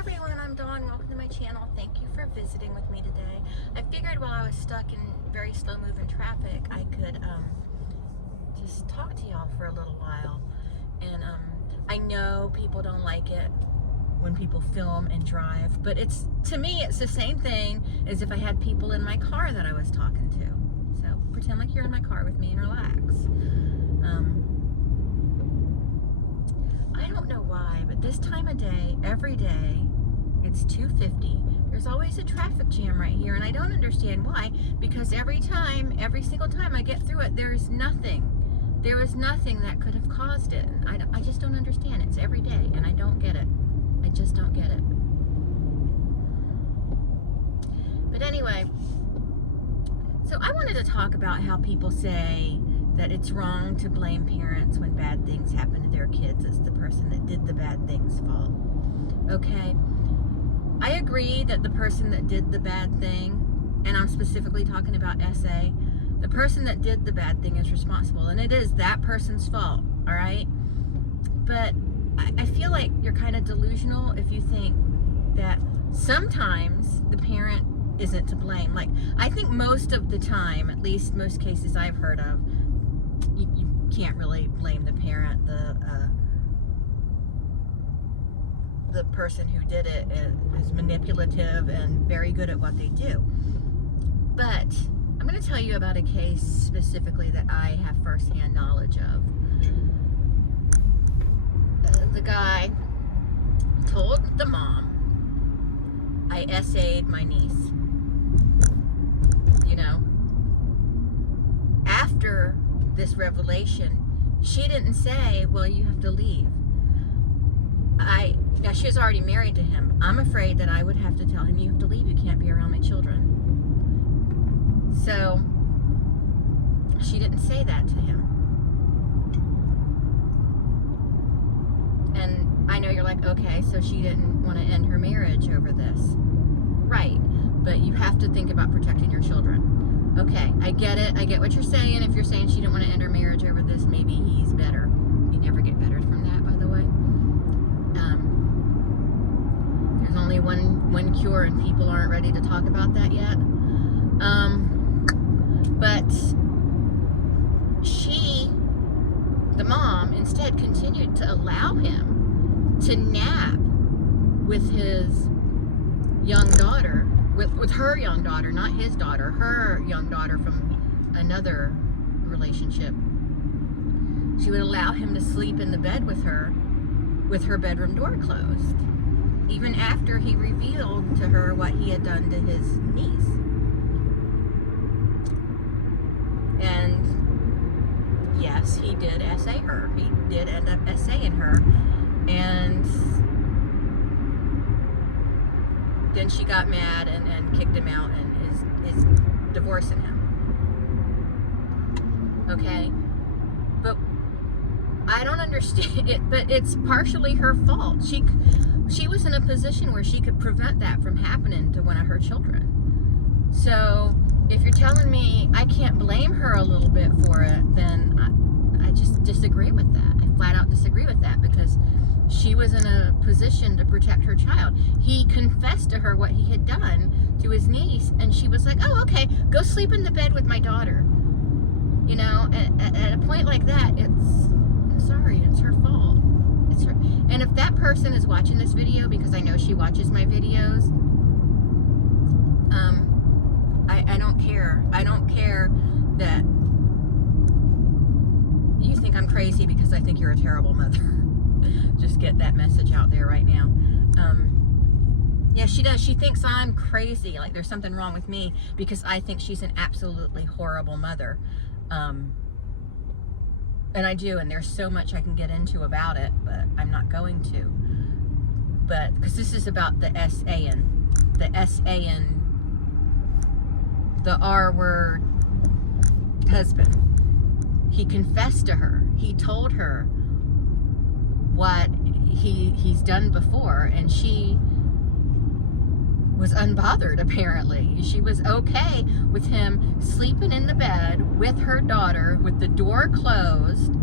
everyone, I'm Dawn. Welcome to my channel. Thank you for visiting with me today. I figured while I was stuck in very slow moving traffic, I could just talk to y'all for a little while. And I know people don't like it when people film and drive, but to me it's the same thing as if I had people in my car that I was talking to. So pretend like you're in my car with me and relax. I don't know why, but this time of day, every day, it's 2:50. There's always a traffic jam right here, and I don't understand why, because every single time I get through it, there is nothing that could have caused it. And I just don't understand. It's every day, and I don't get it. I just don't get it. But anyway, so I wanted to talk about how people say that it's wrong to blame parents when bad things happen to their kids. It's the person that did the bad thing's fault. Okay? I agree that the person that did the bad thing, and I'm specifically talking about SA, the person that did the bad thing is responsible, and it is that person's fault, all right? But I feel like you're kind of delusional if you think that sometimes the parent isn't to blame. Like, I think most of the time, at least most cases I've heard of, you can't really blame the parent. The person who did it is manipulative and very good at what they do. But I'm going to tell you about a case specifically that I have firsthand knowledge of. The guy told the mom, I SA'd my niece. You know? After this revelation, she didn't say, well, you have to leave. Now she was already married to him. I'm afraid that I would have to tell him, you have to leave, you can't be around my children. So she didn't say that to him. And I know you're like, okay, so she didn't want to end her marriage over this. Right, but you have to think about protecting your children. Okay, I get it. I get what you're saying. If you're saying she didn't want to end her marriage over this, maybe he's better. You never get better from that, by the way. There's only one cure, and people aren't ready to talk about that yet. But the mom, instead continued to allow him to nap with his young daughter. With her young daughter, not his daughter, her young daughter from another relationship. She would allow him to sleep in the bed with her bedroom door closed, even after he revealed to her what he had done to his niece. And yes, he did SA her. He did end up SAing her. And then she got mad and kicked him out and is divorcing him. Okay? But I don't understand it, but it's partially her fault. She was in a position where she could prevent that from happening to one of her children. So if you're telling me I can't blame her a little bit for it, then I just disagree with that. I flat out disagree with that, because she was in a position to protect her child. He confessed to her what he had done to his niece, and she was like, oh, okay, go sleep in the bed with my daughter. You know, at a point like that, I'm sorry, it's her fault. It's her. And if that person is watching this video, because I know she watches my videos, I don't care. I don't care that you think I'm crazy because I think you're a terrible mother. Just get that message out there right now. Yeah, she does. She thinks I'm crazy, like there's something wrong with me because I think she's an absolutely horrible mother. And I do, and there's so much I can get into about it, but I'm not going to. But because this is about the the R word husband. He confessed to her. He told her what he's done before, and she was unbothered, apparently. She was okay with him sleeping in the bed with her daughter with the door closed,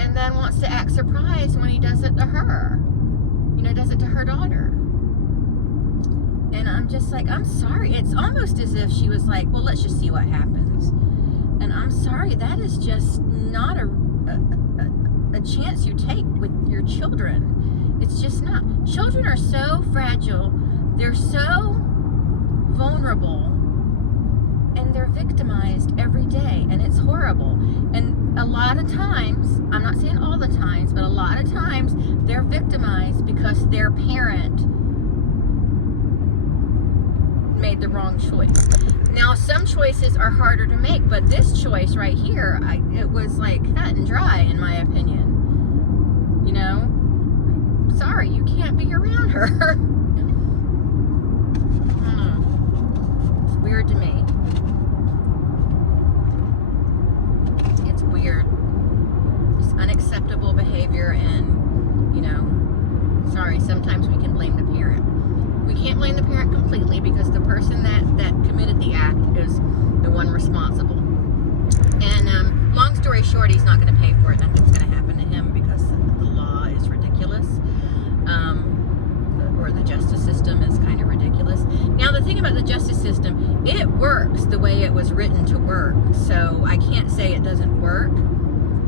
and then wants to act surprised when he does it to her. her daughter. And I'm just like, I'm sorry. It's almost as if she was like, well, let's just see what happens. And I'm sorry, that is just not a chance you take with your children. It's just not. Children are so fragile. They're so vulnerable. And they're victimized every day. And it's horrible. And a lot of times, I'm not saying all the times, but a lot of times, they're victimized because their parent made the wrong choice. Now, some choices are harder to make, but this choice right here, it was like cut and dry, in my opinion. You know, sorry, you can't be around her. I don't know. It's weird to me. It's weird. It's unacceptable behavior, and, you know, sorry, sometimes we can blame the parent. We can't blame the parent completely because the person that committed the act is the one responsible. And long story short, he's not going to pay for it. Nothing's going to happen to him because the law is ridiculous. Or the justice system is kind of ridiculous. Now, the thing about the justice system, it works the way it was written to work. So I can't say it doesn't work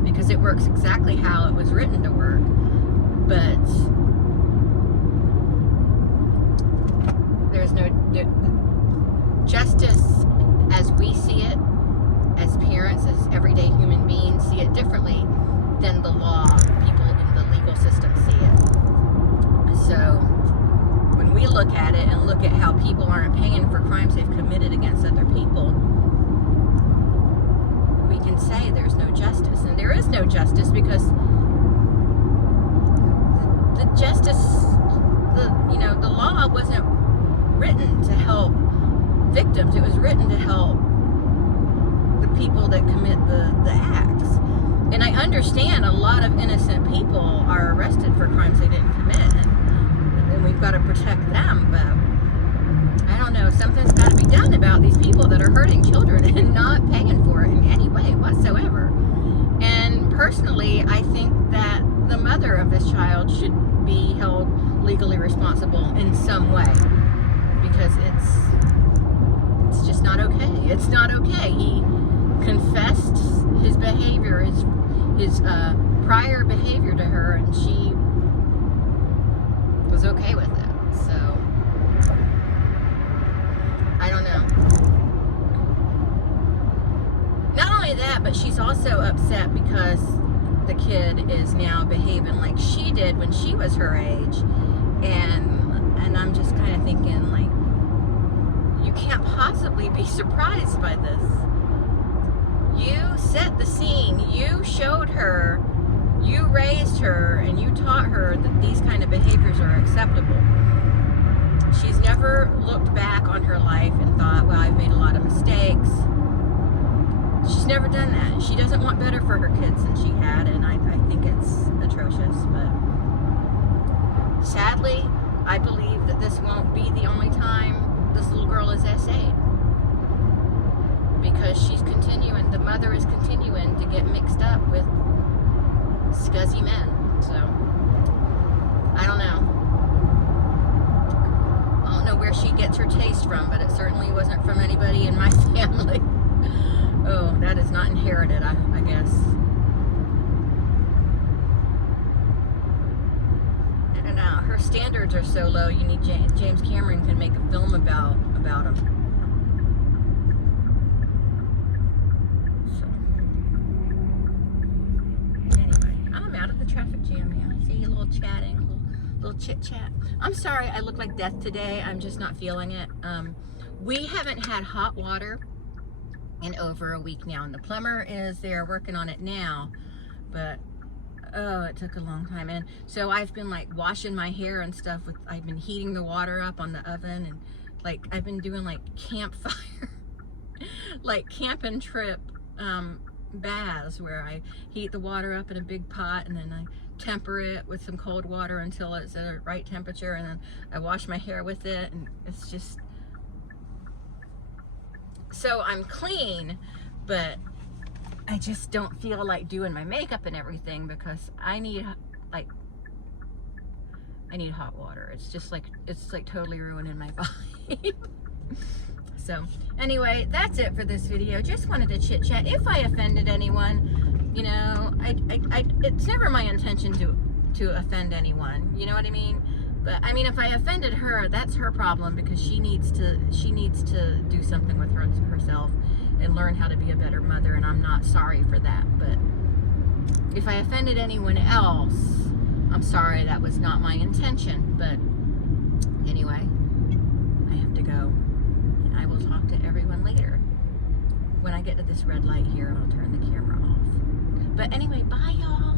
because it works exactly how it was written to work. But there's no justice as we see it, as parents, as everyday human beings see it differently than the law people in the legal system see it. So when we look at it and look at how people aren't paying for crimes they've committed against other people, we can say there's no justice. And there is no justice because the justice, the law wasn't written to help victims. It was written to help the people that commit the acts. And I understand a lot of innocent people are arrested for crimes they didn't commit, and we've got to protect them, but I don't know, something's got to be done about these people that are hurting children and not paying for it in any way whatsoever. And personally, I think that the mother of this child should be held legally responsible in some way. Because it's just not okay. It's not okay. He confessed his behavior, his prior behavior to her, and she was okay with it. So I don't know. Not only that, but she's also upset because the kid is now behaving like she did when she was her age, and I'm just kind of thinking, like, you can't possibly be surprised by this. You set the scene. You showed her. You raised her, and you taught her that these kind of behaviors are acceptable. She's never looked back on her life and thought, well, I've made a lot of mistakes. She's never done that. She doesn't want better for her kids than she had, and I think it's atrocious. But sadly, I believe that this won't be the only time this little girl is SA'd, because the mother is continuing to get mixed up with scuzzy men. So I don't know where she gets her taste from, but it certainly wasn't from anybody in my family. Oh, that is not inherited, I guess. And her standards are so low, you need James Cameron can make a film about them. So, anyway, I'm out of the traffic jam now. See, a little chatting, a little chit chat. I'm sorry I look like death today. I'm just not feeling it. We haven't had hot water in over a week now, and the plumber is there working on it now, but oh, it took a long time. And so I've been like washing my hair and stuff I've been heating the water up on the oven, and like I've been doing like campfire like camp and trip baths where I heat the water up in a big pot, and then I temper it with some cold water until it's at the right temperature, and then I wash my hair with it, and it's just, so I'm clean, but I just don't feel like doing my makeup and everything because I need, like, I need hot water. It's like totally ruining my vibe. So anyway, that's it for this video. Just wanted to chit chat. If I offended anyone, you know, it's never my intention to offend anyone. You know what I mean? But I mean, if I offended her, that's her problem, because she needs to do something with herself and learn how to be a better mother. And I'm not sorry for that. But if I offended anyone else, I'm sorry. That was not my intention. But anyway, I have to go. I will talk to everyone later. When I get to this red light here, I'll turn the camera off. But anyway, bye y'all.